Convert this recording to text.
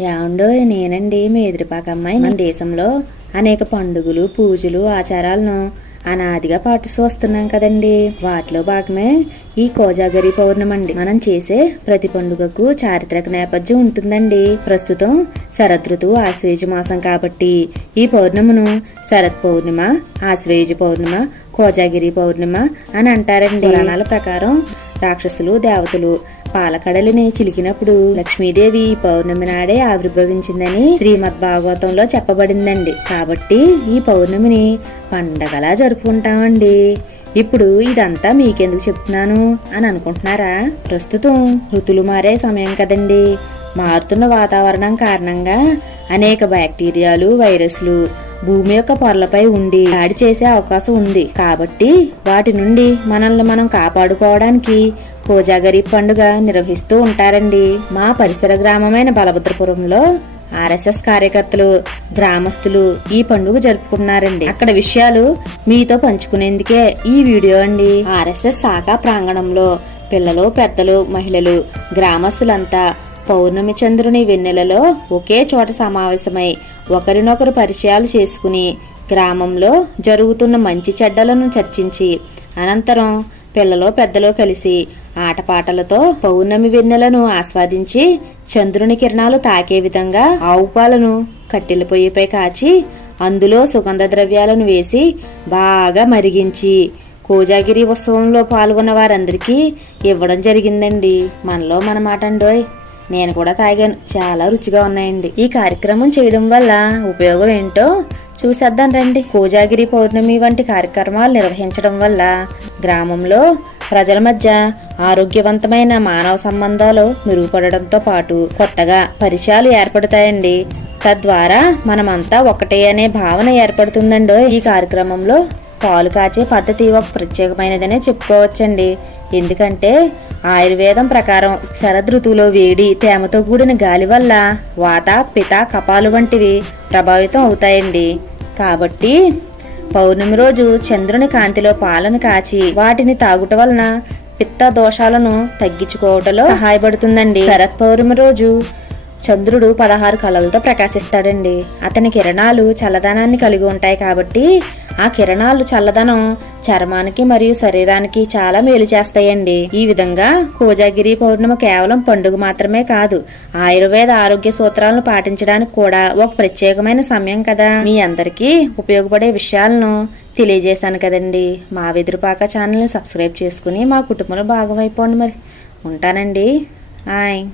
ఏమండో నేనండి మీ ఎదురుపాక అమ్మాయి. మన దేశంలో అనేక పండుగలు పూజలు ఆచారాలను అనాదిగా పాటిస్తూ వస్తున్నాం కదండి. వాటిలో భాగమే ఈ కోజాగరి పౌర్ణమి అండి మనం చేసే ప్రతి పండుగకు చారిత్రక నేపథ్యం ఉంటుందండి. ప్రస్తుతం శరదృతువు ఋతువు ఆశ్వేజ మాసం కాబట్టి ఈ పౌర్ణమును శరత్ పౌర్ణిమ ఆశ్వేజ పౌర్ణిమ కోజాగిరి పౌర్ణిమ అని అంటారండి. పురాణాల ప్రకారం రాక్షసులు దేవతలు పాలకడలిని చిలికినప్పుడు లక్ష్మీదేవి పౌర్ణమి నాడే ఆవిర్భవించిందని శ్రీమద్ భాగవతంలో చెప్పబడిందండి. కాబట్టి ఈ పౌర్ణమిని పండగలా జరుపుకుంటామండి. ఇప్పుడు ఇదంతా మీకెందుకు చెప్తున్నాను అని అనుకుంటున్నారా? ప్రస్తుతం ఋతులు మారే సమయం కదండి. మారుతున్న వాతావరణం కారణంగా అనేక బ్యాక్టీరియాలు వైరస్లు భూమి యొక్క పొరలపై ఉండి దాడి చేసే అవకాశం ఉంది. కాబట్టి వాటి నుండి మనల్ని మనం కాపాడుకోవడానికి కోజాగరి పండుగ నిర్వహిస్తూ ఉంటారండి. మా పరిసర గ్రామమైన బలభద్రపురంలో ఆర్ఎస్ఎస్ కార్యకర్తలు గ్రామస్తులు ఈ పండుగ జరుపుకున్నారండి అక్కడ విషయాలు మీతో పంచుకునేందుకే ఈ వీడియో అండి. ఆర్ఎస్ఎస్ శాఖ ప్రాంగణంలో పిల్లలు పెద్దలు మహిళలు గ్రామస్తులంతా పౌర్ణమి చంద్రుని వెన్నెలలో ఒకే చోట సమావేశమై ఒకరినొకరు పరిచయాలు చేసుకుని గ్రామంలో జరుగుతున్న మంచి చెడ్డలను చర్చించి అనంతరం పిల్లలు పెద్దలు కలిసి ఆటపాటలతో పౌర్ణమి వెన్నెలను ఆస్వాదించి చంద్రుని కిరణాలు తాకే విధంగా ఆవు పాలను కట్టెల పొయ్యిపై కాచి అందులో సుగంధ ద్రవ్యాలను వేసి బాగా మరిగించి కోజాగిరి ఉత్సవంలో పాల్గొన్న వారందరికీ ఇవ్వడం జరిగిందండి. మనలో మన మాట అండోయ్. నేను కూడా తాగాను. చాలా రుచిగా ఉన్నాయండి. ఈ కార్యక్రమం చేయడం వల్ల ఉపయోగం ఏంటో చూసేద్దాం రండి. కోజాగిరి పౌర్ణమి వంటి కార్యక్రమాలు నిర్వహించడం వల్ల గ్రామంలో ప్రజల మధ్య ఆరోగ్యవంతమైన మానవ సంబంధాలు మెరుగుపడడంతో పాటు కొత్తగా పరిచయాలు ఏర్పడతాయండి. తద్వారా మనమంతా ఒకటే అనే భావన ఏర్పడుతుందండో ఈ కార్యక్రమంలో. పాలు కాచే పద్ధతి ఒక ప్రత్యేకమైనదనే చెప్పుకోవచ్చండి. ఎందుకంటే ఆయుర్వేదం ప్రకారం శరదృతువులో వేడి తేమతో కూడిన గాలి వల్ల వాత పిత కపాలు వంటివి ప్రభావితం అవుతాయండి. కాబట్టి పౌర్ణమి రోజు చంద్రుని కాంతిలో పాలను కాచి వాటిని తాగుట వలన పిత్త దోషాలను తగ్గించుకోవటంలో సహాయపడుతుందండి. శరత్ పౌర్ణమి రోజు చంద్రుడు పదహారు కళలతో ప్రకాశిస్తాడండి. అతని కిరణాలు చల్లదనాన్ని కలిగి ఉంటాయి కాబట్టి ఆ కిరణాలు చల్లదనం చర్మానికి మరియు శరీరానికి చాలా మేలు చేస్తాయండి. ఈ విధంగా కోజాగిరి పౌర్ణమి కేవలం పండుగ మాత్రమే కాదు ఆయుర్వేద ఆరోగ్య సూత్రాలను పాటించడానికి కూడా ఒక ప్రత్యేకమైన సమయం కదా. మీ అందరికీ ఉపయోగపడే విషయాలను తెలియజేశాను కదండి. మా వెదురుపాక ఛానల్ని సబ్స్క్రైబ్ చేసుకుని మా కుటుంబంలో భాగమైపోండి మరి. ఉంటానండి. హాయ్